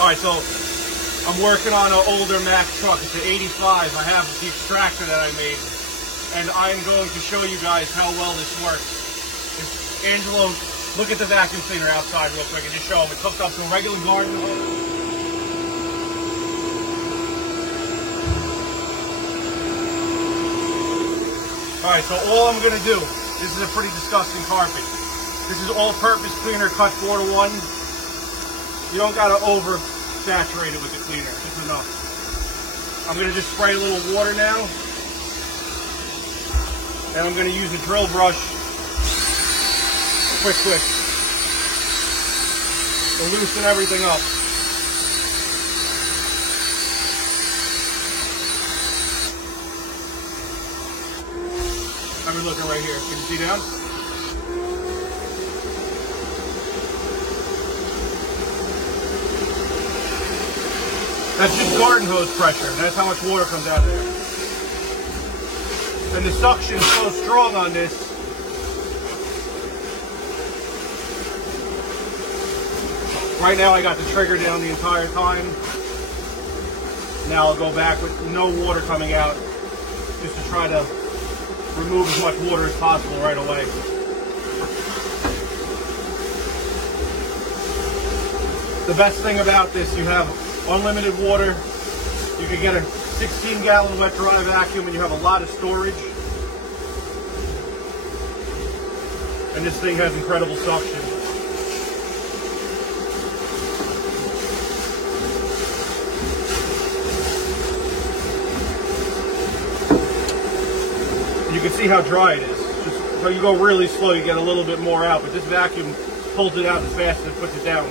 All right, so I'm working on an older Mack truck. It's an 85. I have the extractor that I made, and I'm going to show you guys how well this works. Angelo, look at the vacuum cleaner outside real quick and just show them. It's hooked up to a regular garden hose. All right, so all I'm gonna do, this is a pretty disgusting carpet. This is all-purpose cleaner, cut 4-to-1. You don't gotta over-saturate it with the cleaner, just enough. I'm gonna just spray a little water now. And I'm gonna use a drill brush, quick, to loosen everything up. I'm looking right here. Can you see down? That's just garden hose pressure. That's how much water comes out of there. And the suction is so strong on this. Right now I got the trigger down the entire time. Now I'll go back with no water coming out, just to try to remove as much water as possible right away. The best thing about this, you have unlimited water. You can get a 16-gallon wet dry vacuum and you have a lot of storage. And this thing has incredible suction. You can see how dry it is. So you go really slow, you get a little bit more out, but this vacuum pulls it out as fast as it puts it down.